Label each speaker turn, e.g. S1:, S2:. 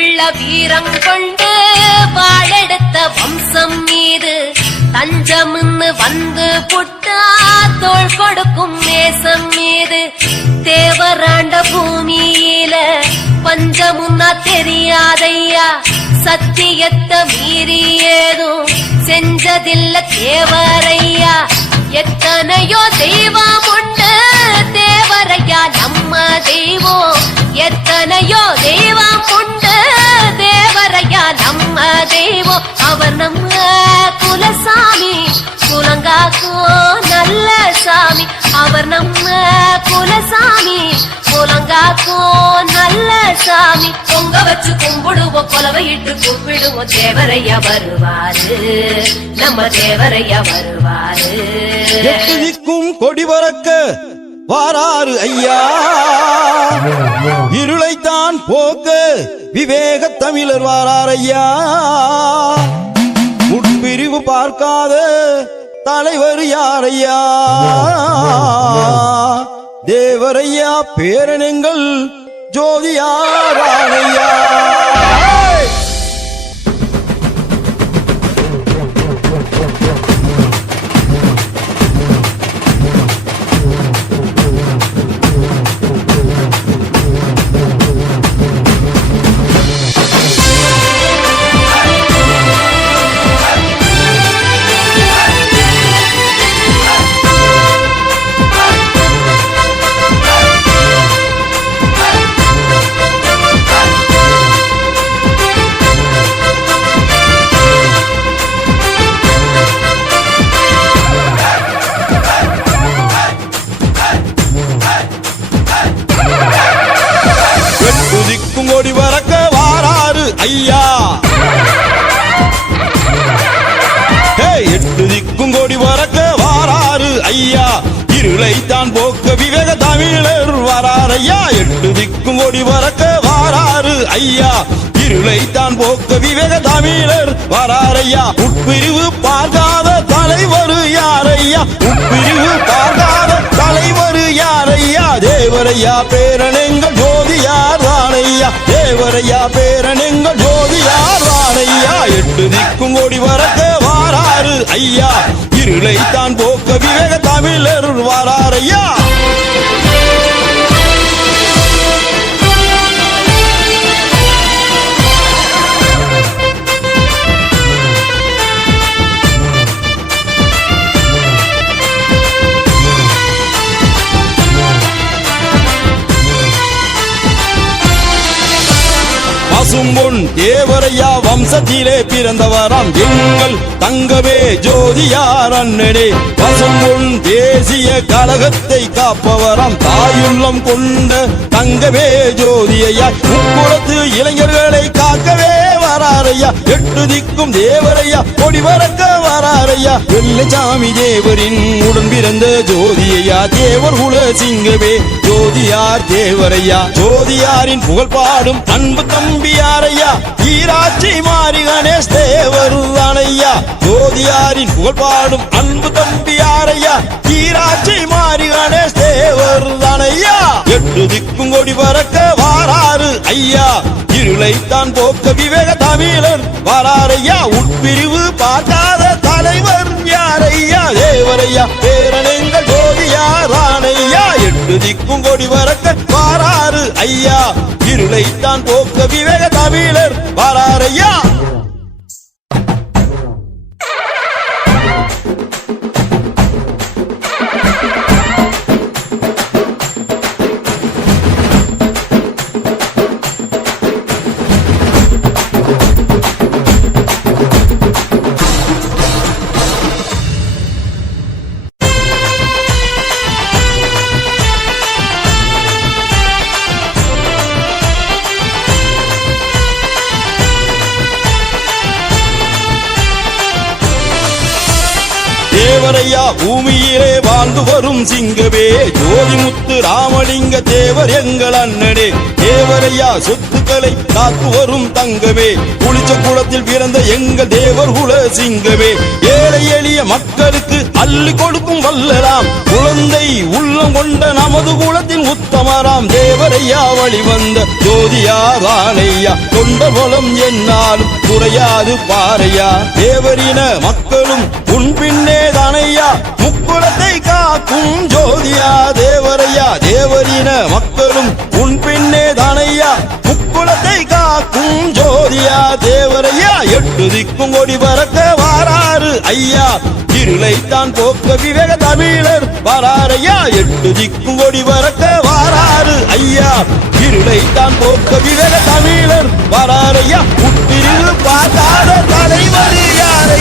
S1: உள்ள வீரம் கொண்டு வாழெடுத்த வம்சம் மீது தஞ்சம்னு வந்து புட்டா தோல் கொடுக்கும் நேசம் மீது. தேவராண்ட பூமியில பஞ்சமுன்னா தெரியாதையா? சத்தியத்தை மீறி ஏதும் செஞ்சதில்ல தேவரையா? எத்தனையோ தெய்வம் உண்டு தேவரையா நம்ம தெய்வம். எத்தனையோ தெய்வம் உண்டு தேவரையா நம்ம தெய்வம் அவர் நம்ம குலசாமி. குலங்காக்கோ நல்ல சாமி. அவர் நம்ம குலசாமி. குலங்காக்கோ நல்ல சாமி. பொங்க வச்சு கும்பிடுவோம் கொலவையிட்டு கும்பிடுவோம் தேவரையா வருவாரு. நம்ம தேவரையா வருவாரு.
S2: கொடி வரக்க வாராறு ஐயா. இருளைத்தான் போக்க விவேக தமிழர் வாராரையா ஐயா. உட்பிரிவு பார்க்காத தலைவர் யாரையா தேவரையா பேரனெங்கள் ஜோதியாரானையா இருளை தான் போக்க விவேக தமிழர் வரார் ஐயா எட்டு திக்கும் ஒடி வரக்க வாராறு ஐயா. இருளை தான் போக்க விவேக தமிழர் வராரையா உட்பிரிவு பார்க்காத தலைவர் யாரையா? உட்பிரிவு பார்க்காத தலைவர் யாரையா? தேவரையா பேரனெங்கள் ஜோதியார் தானையா தேவரையா பேரனெங்கள் ஜோதியார் தானையா எட்டு திக்கும் ஓடி வரக்க வாராறு ஐயா. இருளைத்தான் போக்க விவேக தமிழர் வாராரையா பசும்பொன் தேவரையா வம்சத்திலே பிறந்தவராம். எங்கள் தங்கவே ஜோதியார் அண்ணனே. பசும்பொன் தேசிய கழகத்தை காப்பவராம். தாயுள்ளம் கொண்ட தங்கவே ஜோதியையா முக்குளத்து இளைஞர்களை காக்கவே வராரையா எட்டு திக்கும் தேவரையா? கொடி வரக்க வராரையா வெள்ளச்சாமி தேவரின் உடன் பிறந்த ஜோதியையா? தேவர் குல சிங்கமே ஜோதியார் தேவரையா? ஜோதியாரின் புகழ் பாடும் அன்பு தம்பியாரையா? ஈராட்சி மாறி கணேஷ் தேவர் தானையா ஜோதியாரின் புகழ் பாடும் அன்பு தம்பியாரையா? ஈராட்சி மாறி கணேஷ் தேவர் தானையா எட்டு திக்கும் கொடி பறக்க வாராறு ஐயா? இருளைத்தான் போக்க விவேக தமிழர் வாராரையா? உட்பிரிவு பார்க்காத தலைவர் யாரையா? தேவரையா? பேரனெங்கள் ஜோதியார் ராணையா? எட்டு திக்கும் கொடி வரக்க வாராறு ஐயா. இருளைத்தான் போக்க விவேக தமிழர் வாராரையா? தேவரையா பூமியிலே வாழ்ந்து வரும் சிங்கவே ஜோதிமுத்து ராமலிங்க தேவர் எங்கள் அண்ணனே. தேவரையா சொத்துக்களை காத்து வரும் தங்கமே. குளிச்ச குளத்தில் பிறந்த எங்கள் தேவர் குல சிங்கமே. ஏழை எளிய மக்களுக்கு அள்ளி கொடுக்கும் வல்லலாம் குழந்தை உள்ளம் கொண்ட நமது குலத்தின் உத்தமராம். தேவரையா வழிவந்த ஜோதியாதானையா கொண்ட குலம் என்னாலும் குறையாது பாறையா. தேவரின மக்களும் உன் பின்னே தானையா. முக்குளத்தை காக்கும் ஜோதியா தேவரையா. தேவரின மக்களும் உன் பின்னே தானையா. முக்குளத்தை காக்கும் ஜோதியா தேவரையா. எட்டு திக்கும் கொடி பறக்கவா வாராறு ஐயா. இருளை தான் போக்க விவேக தமிழர். வராரையா எட்டு திக்கும் ஒடி வரக்க வாராறு ஐயா. இருளை தான் போக்க விவேக தமிழர். வராரையா உட்பிரிவு பார்த்தாத தலைவர்
S3: யாரை